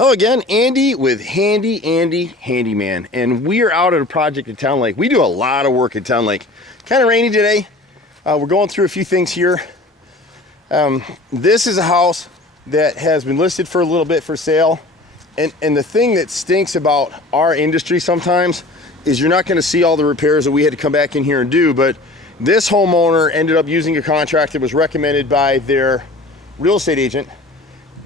Hello again, Andy with Handy Andy Handyman, and we are out at a project at Towne Lake. We do a lot of work at Towne Lake. Kind of rainy today. We're going through a few things here. This is a house that has been listed for a little bit for sale, and the thing that stinks about our industry sometimes is you're not going to see all the repairs that we had to come back in here and do, but this homeowner ended up using a contract that was recommended by their real estate agent,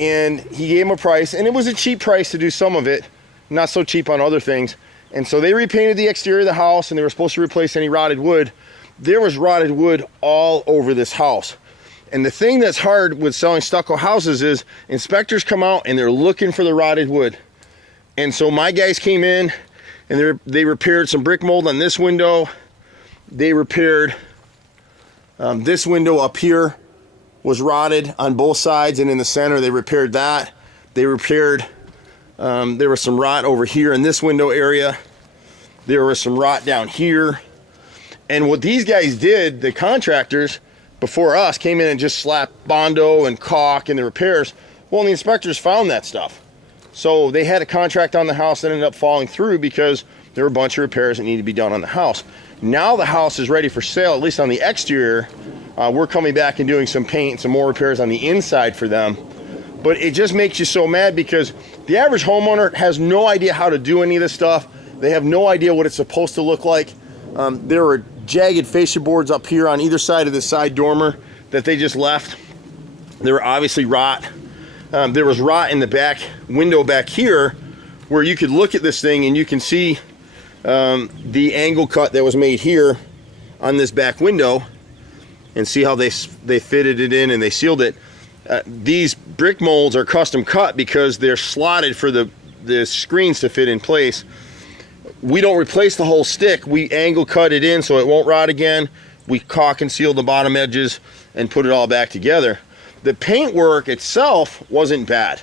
and he gave him a price, and it was a cheap price to do some of it, not so cheap on other things. And so they repainted the exterior of the house, and they were supposed to replace any rotted wood. There was rotted wood all over this house. And the thing that's hard with selling stucco houses is inspectors come out and they're looking for the rotted wood. And so my guys came in and they repaired some brick mold on this window. They repaired this window up here was rotted on both sides, and in the center they repaired that. They repaired, there was some rot over here in this window area. There was some rot down here. And what these guys did, the contractors before us, came in and just slapped Bondo and caulk in the repairs. Well, the inspectors found that stuff. So they had a contract on the house that ended up falling through because there were a bunch of repairs that needed to be done on the house. Now the house is ready for sale, at least on the exterior. We're coming back and doing some paint and some more repairs on the inside for them. But it just makes you so mad because the average homeowner has no idea how to do any of this stuff. They have no idea what it's supposed to look like. There were jagged fascia boards up here on either side of the side dormer that they just left. There were obviously rot. There was rot in the back window back here where you could look at this thing and you can see the angle cut that was made here on this back window, and see how they fitted it in and they sealed it. These brick molds are custom cut because they're slotted for the screens to fit in place. We don't replace the whole stick. We angle cut it in so it won't rot again. We caulk and seal the bottom edges and put it all back together. The paint work itself wasn't bad,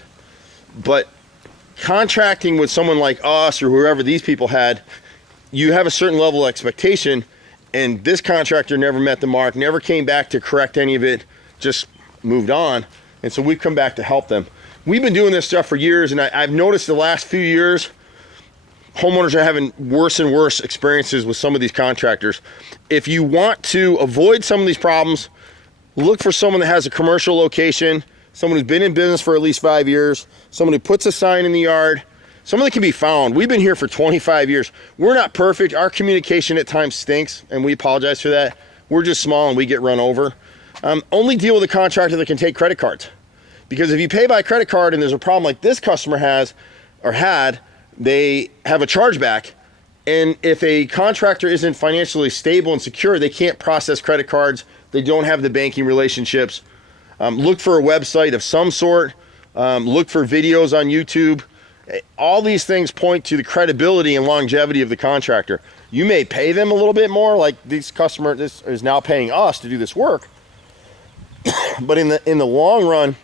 but contracting with someone like us or whoever these people had, you have a certain level of expectation, and this contractor never met the mark, never came back to correct any of it, just moved on. And so we've come back to help them. We've been doing this stuff for years, and I've noticed the last few years, homeowners are having worse and worse experiences with some of these contractors. If you want to avoid some of these problems, look for someone that has a commercial location, someone who's been in business for at least 5 years, someone who puts a sign in the yard, someone that can be found. We've been here for 25 years. We're not perfect. Our communication at times stinks, and we apologize for that. We're just small and we get run over. Only deal with a contractor that can take credit cards. Because if you pay by credit card and there's a problem like this customer has or had, they have a chargeback. And if a contractor isn't financially stable and secure, they can't process credit cards. They don't have the banking relationships. Look for a website of some sort. Look for videos on YouTube. All these things point to the credibility and longevity of the contractor. You may pay them a little bit more, like this customer this is now paying us to do this work. But in the long run,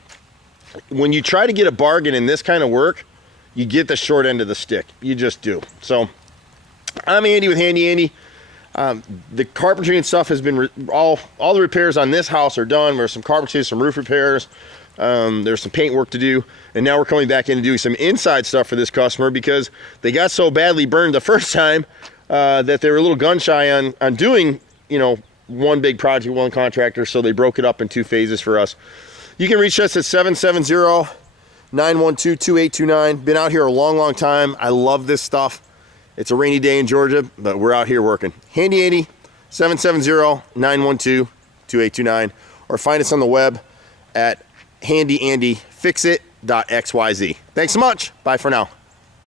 when you try to get a bargain in this kind of work, you get the short end of the stick. You just do. So I'm Andy with Handy Andy. The carpentry and stuff has been all the repairs on this house are done. There's some carpentry, some roof repairs. There's some paint work to do, and now we're coming back in and doing some inside stuff for this customer because they got so badly burned the first time that they were a little gun shy on doing, you know, one big project, one contractor, so they broke it up in 2 phases for us. You can reach us at 770-912-2829. Been out here a long time. I love this stuff. It's a rainy day in Georgia, but we're out here working. Handy Andy, 770-912-2829, or find us on the web at HandyANDYFixit.xyz. Thanks so much. Bye for now.